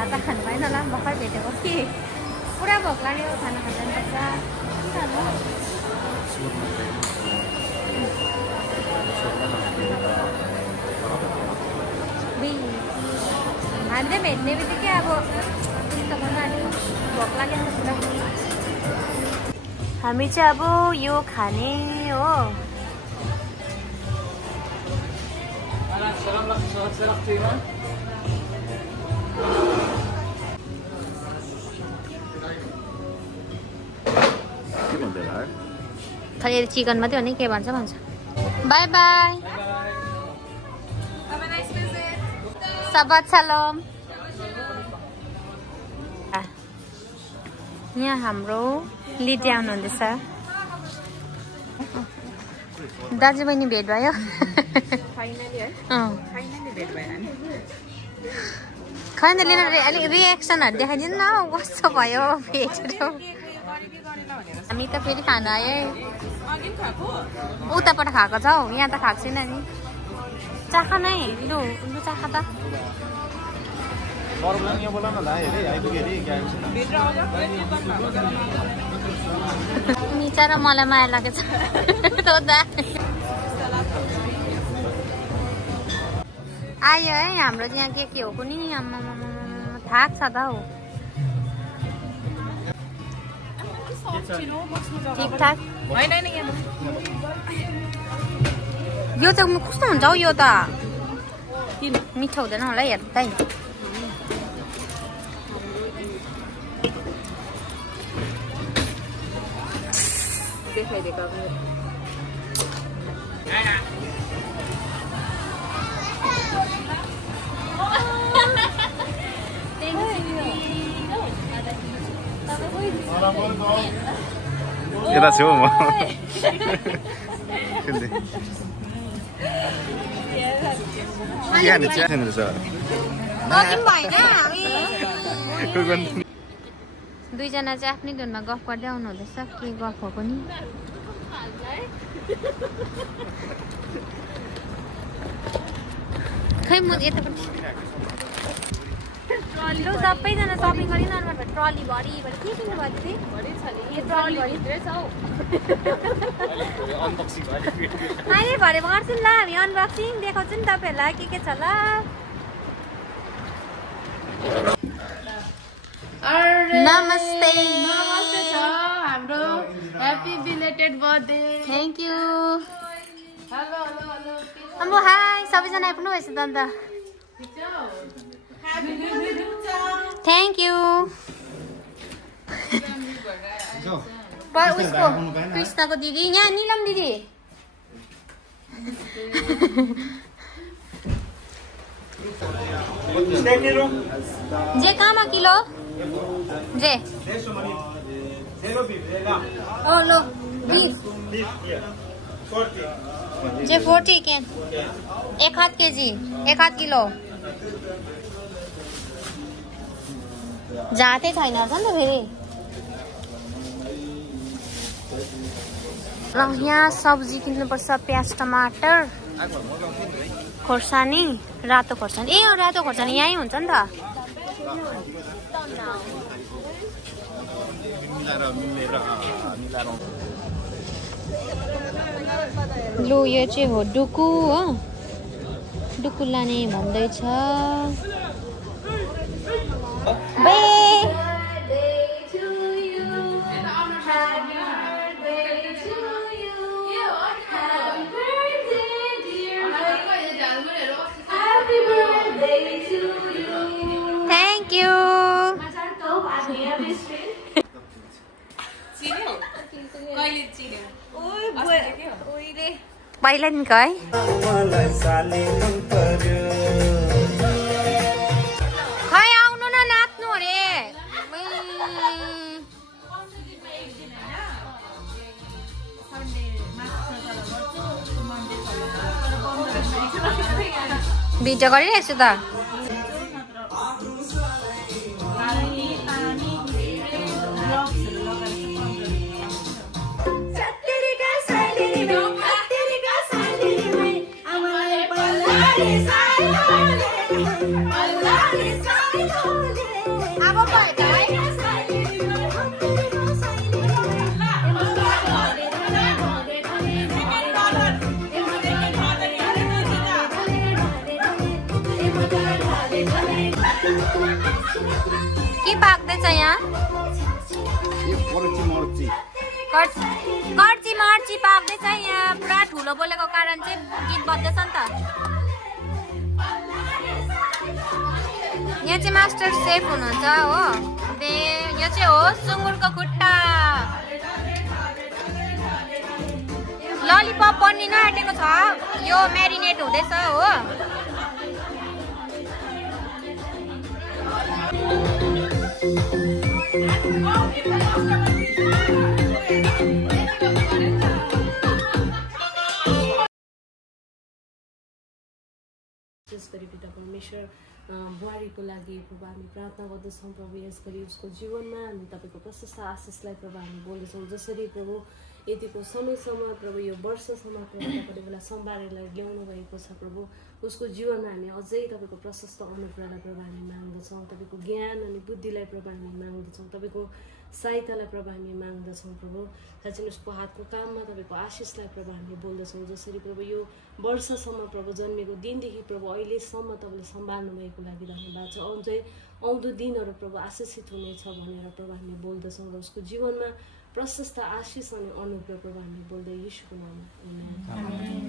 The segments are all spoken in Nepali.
भात खानु भएन होला भर्खर भेटेको कि पुरा भोक लाग्यो खाना खाँदैन पर्छ हामीले भेट्ने बित्तिकै अब त्यस्तो गर्नु भोक लाग्यो नि पुरा हामी चाहिँ अब यो खाने हो खालि चिकन मात्रै हो नि के भन्छ बाई बाई सबात सलाम यहाँ हाम्रो लिडी आउनुहुँदैछ दाजु बहिनी भेट भयो फाइनली अलिक रिएक्सनहरू देखाइदिनु न कस्तो भयो भेटेर हामी त फेरि खानु आयो उताबाट खाएको छ हौ यहाँ त खाएको छैन नि चाख नै लु चाख त मिचा र मलाई माया लागेको छ आयो है हाम्रो यहाँ के हो कुनै थाक छ त हौ ठिकठाक यो चाहिँ कस्तो हुन्छ हौ यो त मिठो हुँदैन होला हेर्दै यता छु म दुईजना चाहिँ आफ्नै धुनमा गफ गर्दै आउनु हुँदैछ के गफ हो पनि खै म यतापट्टि लु सबैजना सपिङ गरिरहनु पर्छ ट्रली भरि के किन्नु भयो दिदी अहिले भरे गर्छु नि ल हामी अनबक्सिङ देखाउँछु नि तपाईँहरूलाई के छ ल नमस्ते छ हाम्रो happy belated birthday thank you hello hello hello अम्बो हाई सबैजना आइपुग्नु भएछ त अन्त थ्याङ्क यू उसको कृष्णको दिदी यहाँ निलम दिदी जे कहाँमा किलो जे लो जे 40 के 1/2 केजी 1/2 किलो जातै छैन रहेछ नि त फेरि ल यहाँ सब्जी किन्नुपर्छ प्याज टमाटर खोर्सानी रातो खोर्सानी ए रातो खोर्सानी यहीँ हुन्छ नि त लु यो चाहिँ हो डुकु हो डुकु लाने भन्दैछ Thank you. पहिला नि है खै आउनु न नाच्नु अरे भिडियो गरिरहेको छु त के पाक्दैछ यहाँ? कर्ची मर्ची पाक्दैछ यहाँ। पुरा ठुलो बोलेको कारण चाहिँ गीत बज्दैछ नि त। यहाँ चाहिँ मास्टर सेफ हुनुहुन्छ हो। यो चाहिँ हो सुँगुरको खुट्टा। ललिपप बनिन आँटेको छ, यो म्यारिनेट हुँदैछ हो। गरी पिता परमेश्वर बुहारीको लागि प्रभु हामी प्रार्थना गर्दछौँ प्रभु। यस गरी उसको जीवनमा हामी तपाईँको प्रशस्त आशिषलाई प्रभु हामी बोल्दछौँ। जसरी प्रभु यतिको समयसम्म प्रभु यो वर्षसम्म प्रभु तपाईँले बेला सम्हारेर ल्याउनु भएको छ प्रभु। उसको जीवनमा हामी अझै तपाईँको प्रशस्त अनुग्रहलाई प्रभु हामी माग्दछौँ। तपाईँको ज्ञान अनि बुद्धिलाई प्रभु हामी माग्दछौँ। तपाईँको सहायतालाई प्रभु हामी माग्दछौँ प्रभु। साँच्चै उसको हातको काममा तपाईँको आशिषलाई प्रभु हामी बोल्दछौँ। जसरी प्रभु यो वर्षसम्म प्रभु जन्मेको दिनदेखि प्रभु अहिलेसम्म तपाईँले सम्हाल्नु भएको लागि धन्यवाद छ। अझै आउँदो दिनहरू प्रभु आशिषित हुनेछ भनेर प्रभु हामी बोल्दछौँ र उसको जीवनमा प्रशस्त आशिष अनि अनुग्रह प्रभु हामी बोल्दै यीशुको नाममा आमेन।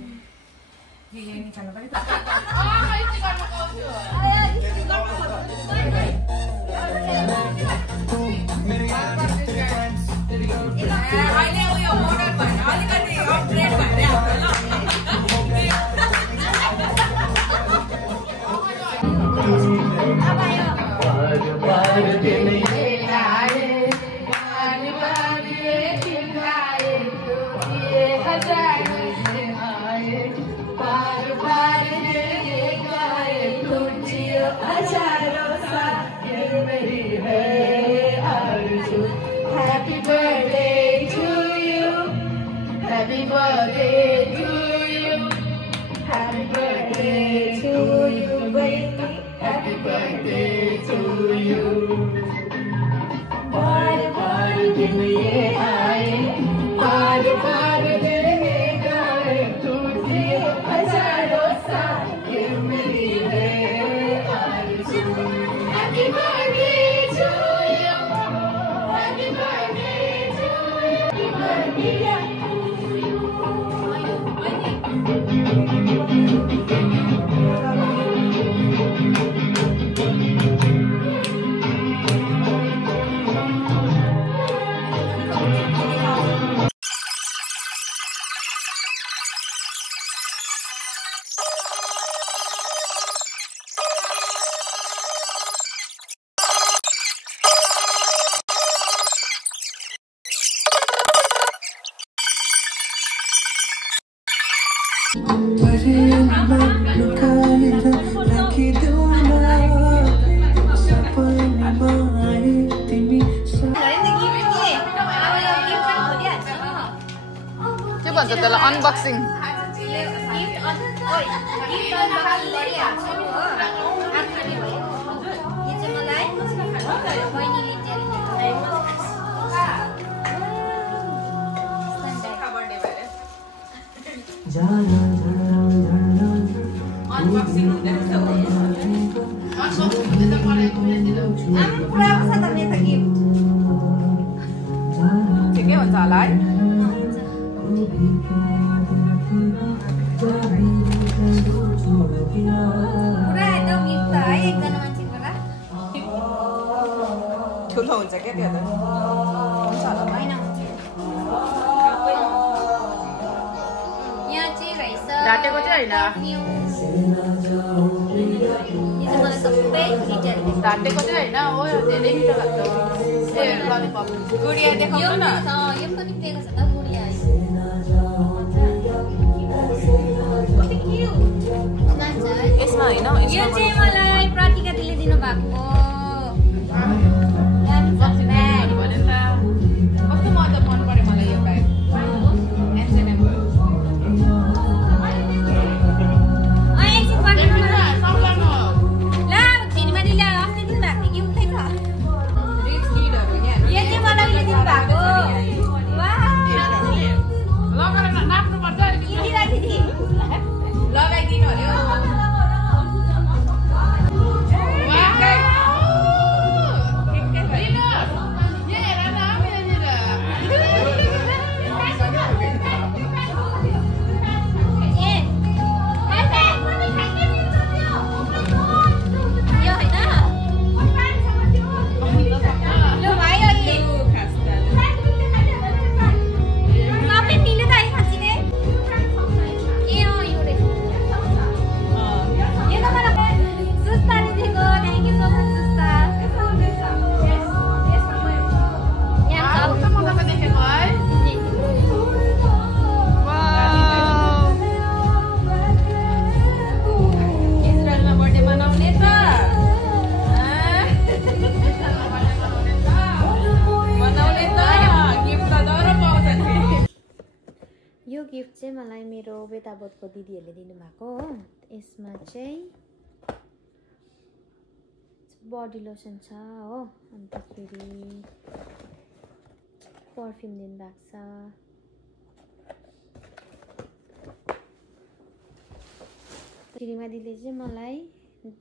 के भन्छ त्यसलाई अनबक्सिङ? ठिकै हुन्छ होला है। ठुलो हुन्छ क्या त्यो त हुन्छ होला होइन यहाँ चाहिँ रहेछ ढाटेको चाहिँ होइन ढाटेको चाहिँ होइन हो धेरै मिठो लाग्छ ए ललिपप गुडिया देखाउनु न यो पनि दिएको छ त गुडिया यसमा होइन यो चाहिँ मलाई प्रतिका दिले दिनु भएको कस्तो मजा मन पर्यो मलाई यो ब्याग लगाइदिनु अरे चाहिँ मलाई मेरो बेताबोधको दिदीहरूले दिनुभएको हो। यसमा चाहिँ बडी लोसन छ हो, अन्तखेरि पर्फ्युम दिनुभएको छ। श्रीमा दिदीले चाहिँ मलाई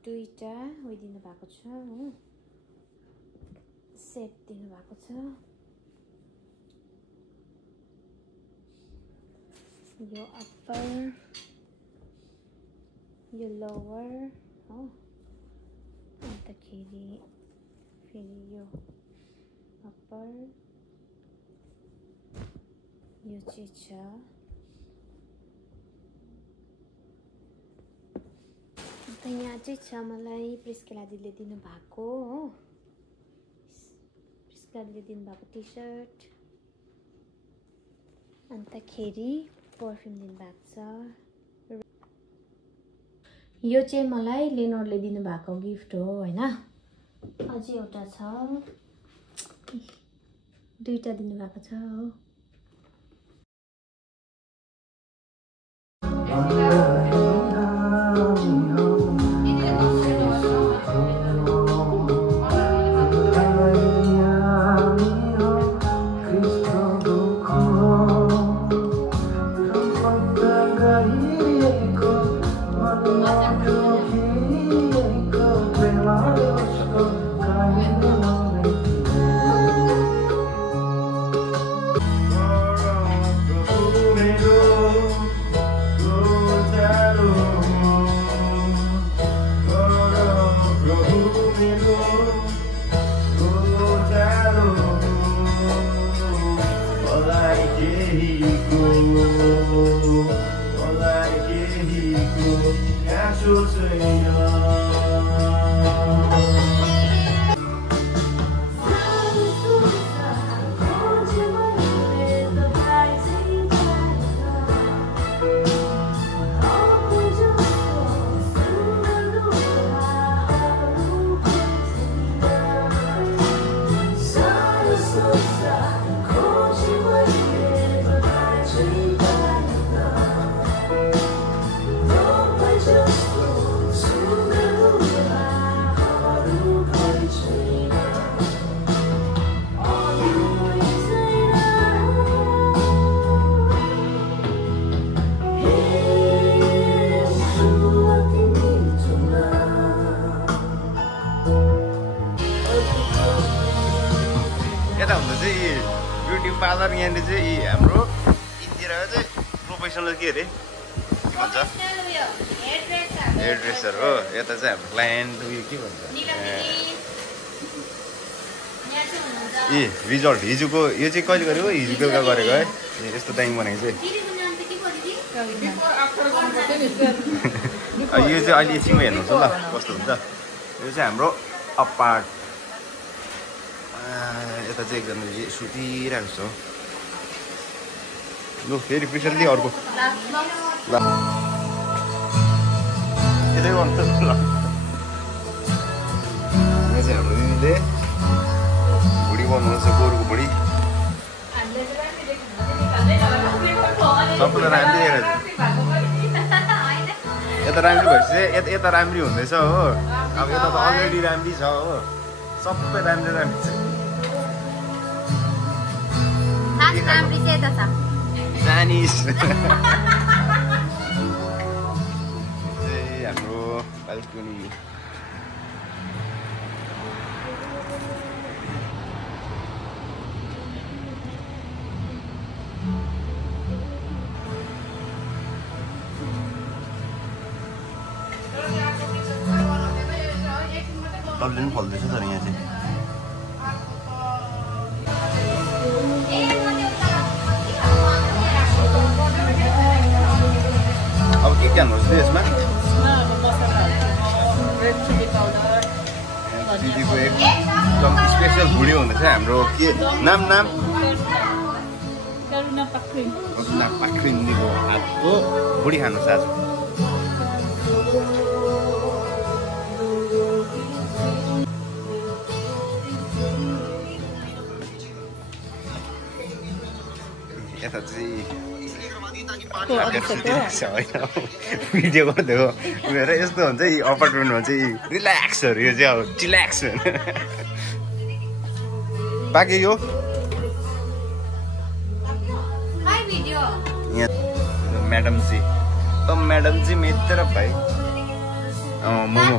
2टा उयो दिनुभएको छ हो, सेट दिनुभएको छ। यो अप्पर, यो लोवर हो, अन्तखेरि फेरि यो अप्पर, यो चाहिँ छ। अन्त यहाँ चाहिँ छ मलाई प्रिस्केला दिदीले दिनुभएको हो, प्रिस्केला दिदीले दिनुभएको टी सर्ट, अन्तखेरि पर्फ्युम दिनुभएको छ। यो चाहिँ मलाई लेनोरले दिनुभएको गिफ्ट हो हैन। अझै एउटा छ, 2टा दिनुभएको छ हो। पार्लर यहाँनिर चाहिँ हाम्रो इन्दिरा चाहिँ प्रोफेसनल के अरे के भन्छ हेयर ड्रेसर हो। यता चाहिँ हाम्रो क्लाइन्ट उयो के भन्छ रिजल्ट हिजोको यो चाहिँ कहिले गरेको, हिजो बेलुका गरेको है। यस्तो दाइङ बनाएको चाहिँ यो चाहिँ अहिले एकछिनमा हेर्नुहोस् ल कस्तो हुन्छ। यो चाहिँ हाम्रो अपार्ट, यता चाहिँ एकजनाले सुतिरहेको छ। लु फेरि प्रिसनली अर्को ल यतै गर्नु ल। यहाँ चाहिँ हाम्रो दिदीले भुँडी बनाउनुहुन्छ, गोरुको भुँडी सबैलाई राम्रै देखाएको छ। यता राम्री भएपछि चाहिँ यता राम्री हुँदैछ हो। अब यता त अलरेडी राम्री छ हो, सबै राम्रै राम्री छ। जानिस हाम्रो बाल्कनी तल्ले पनि फल्दैछ तर यहाँ चाहिँ अब के हाल्नुहोस् त यसमा दिदीको एकदम स्पेसल भुँडी हुँदैछ हाम्रो। के नाम करुणा पाखरिनको हातको भुँडी खानुहोस् आज। यता चाहिँ भिडियो गरिदिएको मेरो यस्तो हुन्छ यी अपार्टमेन्टमा चाहिँ रिल्याक्सहरू यो चाहिँ अब चिल्याक्स बाँकी यो मैडम जी तो मैडम जी मेरी तरफ भाई मोमो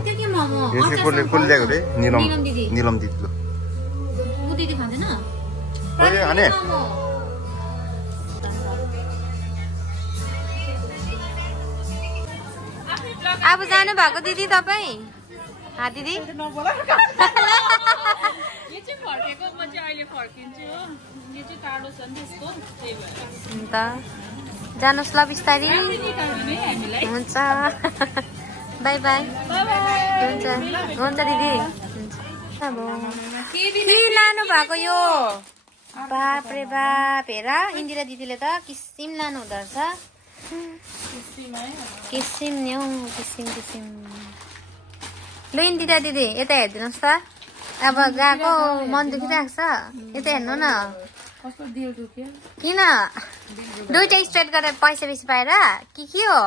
ये से कुल ल्याएको रे नीलम दिदी लो उ दिदी खाँदैन ओए आने अब जानु भएको दिदी तपाई हा दिदी यो चाहिँ फर्केको म चाहिँ अहिले फर्किन्छु हो यो चाहिँ टाढो छ नि त्यसको त्यही भएर अन्त जानुस् ल बिस्तारी हुन्छ बाई बाई हुन्छ हुन्छ दिदी अब के लानु भएको यो बाप रे बाप हेर इन्दिरा दिदीले त किसिम लानु हुँदो रहेछ किसिम नि हौ किसिम किसिम ल इन्दिरा दिदी यता हेरिदिनुहोस् त अब गएको मन दुखिरहेको छ यता हेर्नु न किन दुइटा स्ट्रेट गरेर पैसा बेसी पाएर के हो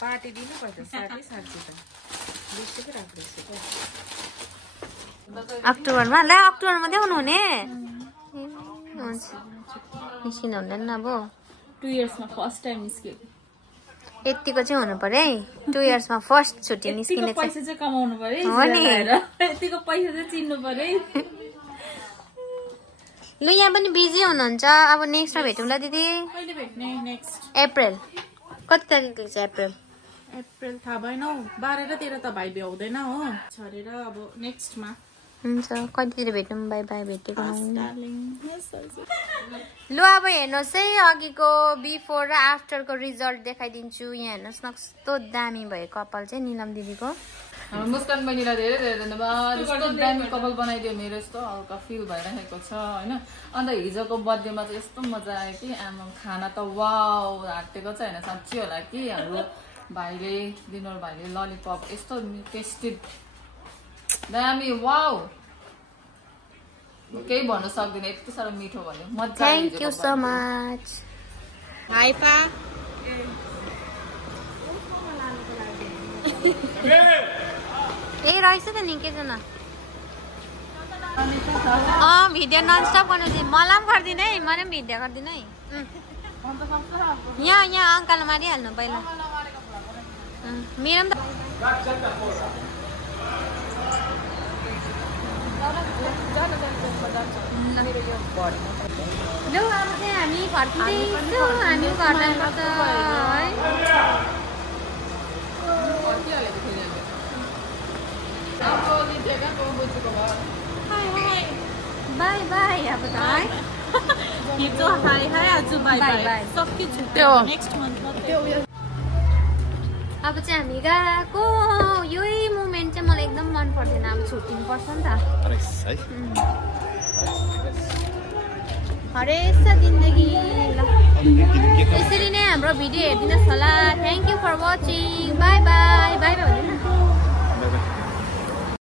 पार्टी दिनु पर्छ साथी अक्टोबरमा ल अक्टोबरमा देखाउनु हुने हुन्छ निस्किनु हुँदैन अब 2 इयर्समा फर्स्ट टाइम निस्क्यो यतिको चाहिँ हुनु पर्यो है 2 इयर्समा फर्स्ट छुट्टी निस्किने पैसा चाहिँ कमाउनु पर्यो हो नि यतिको पैसा चाहिँ चिन्नु पर्यो ल यहाँ पनि बिजी हुनुहुन्छ अब नेक्स्टमा भेटौँ ल दिदी कहिले भेट्ने नेक्स्ट अप्रिल कति तारिकको छ अप्रिल थाहा भएन हौ 12 र 13 त भाइ भ्याउँदैन हो छरेर अब नेक्स्टमा हुन्छ कतितिर भेटौँ बाई बाई भेटेको लु अब हेर्नुहोस् है अघिको बिफोर र आफ्टरको रिजल्ट देखाइदिन्छु यहाँ हेर्नुहोस् न कस्तो दामी भयो कपाल चाहिँ निलम दिदीको मुस्कान बहिनीलाई धेरै धेरै धन्यवाद यस्तो दामी कपाल बनाइदियो मेरो यस्तो हल्का फिल भइरहेको छ होइन अन्त हिजोको बर्थडेमा चाहिँ यस्तो मजा आयो कि आमा खाना त वाउ हाटेको छ होइन साँच्चै होला कि हाम्रो भाइले दिनोर भाइले ललिपप यस्तो टेस्टी दामी वाउ केही भन्न सक्दिनँ यति साह्रो मिठो भयो मजा thank you so much high पा ए रहेछ त नि के छैन भिडियो ननस्टप गर्नु चाहिँ मलाई पनि गरिदिनु है मलाई पनि भिडियो गरिदिनु है यहाँ अङ्कल मारिहाल्नु पहिला मेरो पनि ल अब चाहिँ हामी फर्किँदैछौँ हामी घर जानुपर्छ है बाई बाई अब त है हिजो हाई हाई आज बाई बाई सबै छुट्यो नेक्स्ट मन्थ अब चाहिँ हामी गएको यही मोमेन्ट चाहिँ मलाई एकदम मन पर्दैन अब छुट्टिनु पर्छ नि त हरेस जिन्दगी ल यसरी नै हाम्रो भिडियो हेरिदिनुहोस् होला thank you for watching bye bye bye bye भन्नु